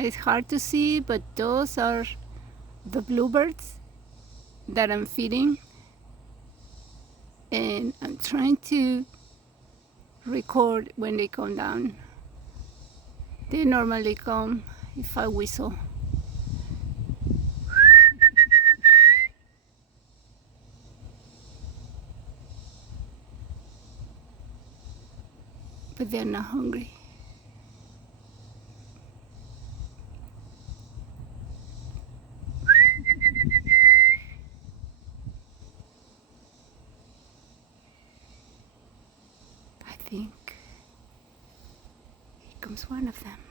It's hard to see, but those are the bluebirds that I'm feeding. And I'm trying to record when they come down. They normally come if I whistle. But they're not hungry. I think here comes one of them.